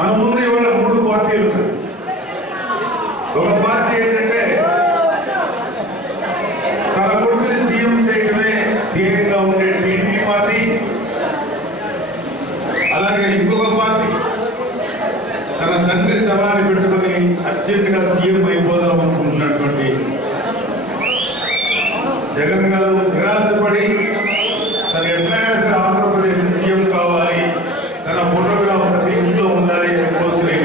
మన ముందు ఇవాళ 3 పార్టీలు. ఒక పార్టీ ఏంటంటే తన కొడుకుని సీఎం చేయడమే ధ్యేయంగా ఉండే టీడీపీ పార్టీ. అలాగే ఇంకొక పార్టీ తన తండ్రి స్థలాన్ని పెట్టుకుని అర్జెంటుగా సీఎం అయిపోదాం అనుకుంటున్నటువంటి జగన్ గారు నిరాశపడి తన ఎట్లయినా ఆంధ్రప్రదేశ్ సీఎం కావాలి, తన ఫోటోగ్రాఫ్ ప్రతి ఇంట్లో ఉండాలి అని కోరుతున్నాయి.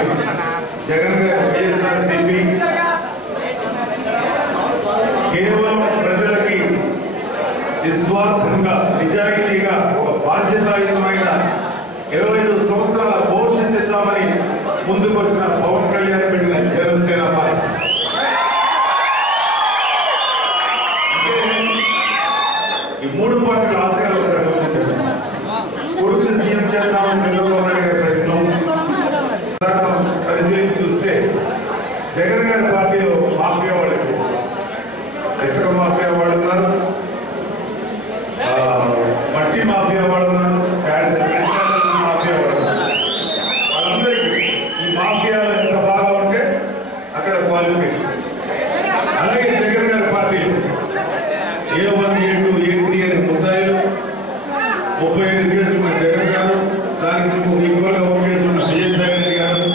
జగన్ గారు వైఎస్ఆర్సీపీ కేవలం ప్రజలకి నిస్వార్థంగా నిజాయితీగా ఒక బాధ్యతాయుతమైన 25 సంవత్సరాల భవిష్యత్తు ఇద్దామని ముందుకు వచ్చిన పవన్ కళ్యాణ్ పెట్టిన జనసేన పార్టీ. ఈ 3 పార్టీల ఆశయాలు కొడుకుని సీఎం చేద్దామని చంద్రబాబు నాయుడు గారి ప్రయత్నం పరిశీలించి చూస్తే జగన్ గారి పార్టీలో మాఫియా వాళ్ళు, ఇసుక మాఫియా వాళ్ళు ఉన్నారు, మట్టి మాఫియా వాళ్ళు ఉన్నారు, మాఫియా వాళ్ళు ఉన్నారు. వాళ్ళందరికీ ఈ మాఫియాలు ఎంత బాగా ఉంటే అక్కడ క్వాలిఫికేషన్. అలాగే జగన్ గారి పార్టీలో A1, A2, A3 అనే ముద్దాయిలు 35 కేసులు ఉన్న జగన్ గారు, దానికి ఈక్వల్గా ఒక కేసు ఉన్న విజయసాయి రెడ్డి గారు,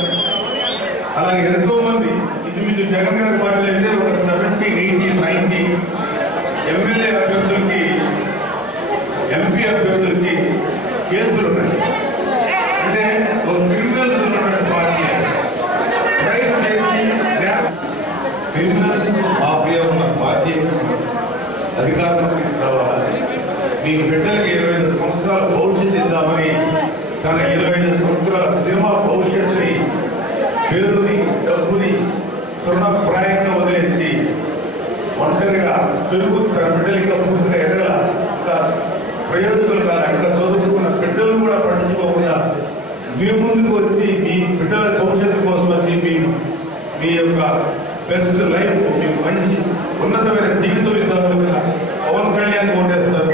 అలాగే ఎంతో మంది ఇంచుమించు జగన్ గారి పార్టీలో అయితే ఒక 70, 80, 90 ఎమ్మెల్యే అభ్యర్థులకి, ఎంపీ అభ్యర్థులకి కేసులు ఉన్నాయి. అంటే ఒక క్రిమినల్స్ ఉన్నటువంటి పార్టీ క్రిమినల్స్ మాఫియా ఉన్న పార్టీ అధికారంలోకి రావాలి. మీ బిడ్డలకి 25 సంవత్సరాల భవిష్యత్తు ఇద్దామని తన 25 సంవత్సరాల సినిమా భవిష్యత్తుని, పేరుని, డబ్బుని తృణప్రాయంగా వదిలేసి ఒంటరిగా తెలుగు తన బిడ్డలకి పూర్తిగా ఎదగల ప్రయోజకులు కాదు. అక్కడ చదువుకున్న బిడ్డలు కూడా పట్టించుకోకుండా మీ ముందుకు వచ్చి మీ బిడ్డల భవిష్యత్తు కోసం వచ్చి మీ యొక్క బెస్ట్ లైఫ్, మీకు మంచి ఉన్నతమైన జీవితం ఇద్దామని పవన్ కళ్యాణ్ ఓటేస్తారు.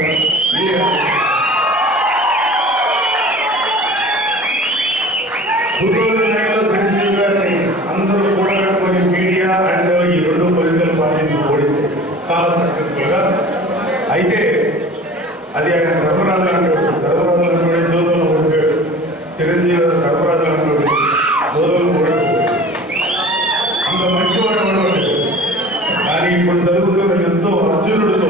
2009లో చిరంజీవి గారిని అందరూ కూడగట్టుకొని మీడియా అండ్ ఈ 2 పొలిటికల్ పార్టీస్ ఓడితే చాలా సక్సెస్ఫుల్ గా. అయితే అది ఆయన ధర్మరాజు అంటాడు, ధర్మరాజు అంటాడు, జోదలు ఓడిపోయాడు. చిరంజీవి గారు ధర్మరాజు అంటాడు, జోదలు ఓడిపోయాడు. అంత మంచివాడు అనమాట. కానీ ఇప్పుడు జరుగుతున్న ఎంతో అర్జునుడితో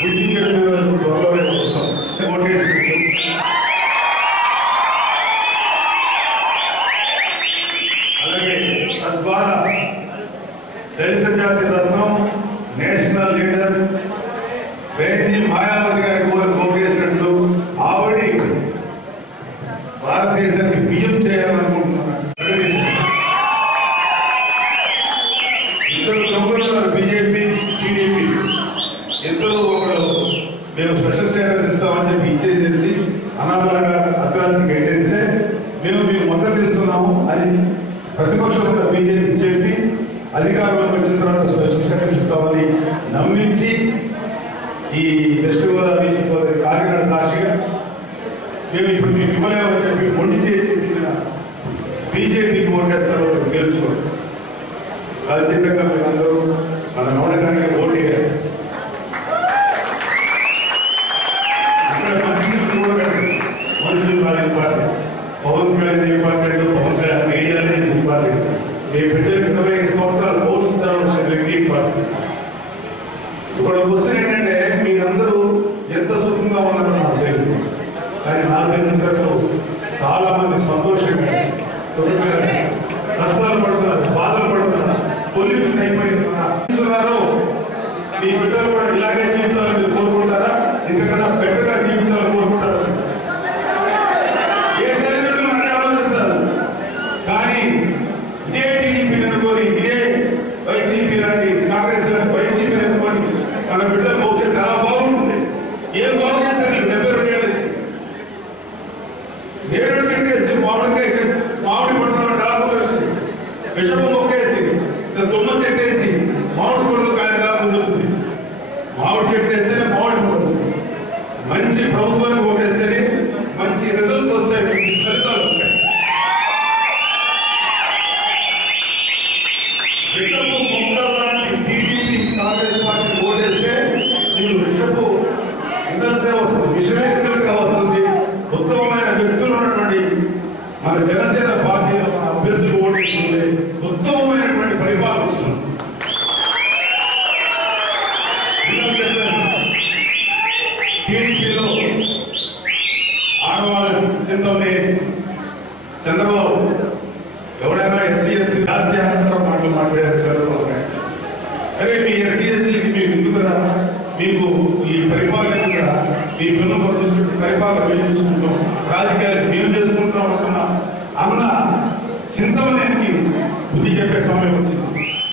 బుద్ధి చెప్పిన త్వరలోనే వస్తాం. అలాగే తద్వారా దళిత జాతి రత్నం, నేషనల్ లీడర్ బేటీ మాయావతి గారి ఓటేసినట్లు ఆవిడ భారతదేశానికి బియ్యం చేయాలనుకుంటున్నారు. ఇద్దరు దొంగలున్నారు, బీజేపీ, టీడీపీ. ఇద్దరు ఒకరు మేము స్పెషల్ స్టేటస్ ఇస్తామని చెప్పి ఇచ్చేసేసి అనాథలుగా అర్థానికి పెట్టేస్తే మేము మద్దతు ఇస్తున్నాము అని ప్రతిపక్షంలో ఉన్న బీజేపీ చెప్పి అధికారంలోకి వచ్చిన తర్వాత స్పెషల్ స్టేటస్ ఇస్తామని నమ్మించి ఈ వెస్ట్ గోదావరి, కాకినాడ సాక్షిగా మేము ఇప్పుడు మీకు ఇవ్వలేమని చెప్పి మొండి చేసిన బీజేపీకి ఓటేస్తారు. గెలుచుకోండి. ఖచ్చితంగా మీరందరూ మన నోడగానే ఓటేయాలి. ఇక్కడ మనుషులు కాలేని పార్టీ, పవన్ కళ్యాణ్ ఏ పార్టీ, పవన్ కళ్యాణ్ మీడియానే పార్టీ, మీ బిడ్డలకు 25 సంవత్సరాలు పోషించాలని పార్టీ. ఇప్పుడు క్వశ్చన్ ఏంటంటే మీరందరూ ఎంత సుఖంగా ఉన్నారో నాకు తెలుసు. కానీ నాకు తెలిసినంతలో చాలా మంది సంతోషంగా, కష్టాలు పడుతున్నారు, బాధలు పడుతున్నారు. పొల్యూషన్ అయిపోయింది. అరే మీ ఎస్సీ ఎస్టీలకి మీకు ఎందుకు కదా, మీకు ఈ పరిపాలన కూడా మీ పిల్లలు పరిపాలన మేము చూసుకుంటాం, రాజకీయాలు మేము చేసుకుంటాం అంటున్నా అన్న చింతమనేనికి బుద్ధి చెప్పే సమయం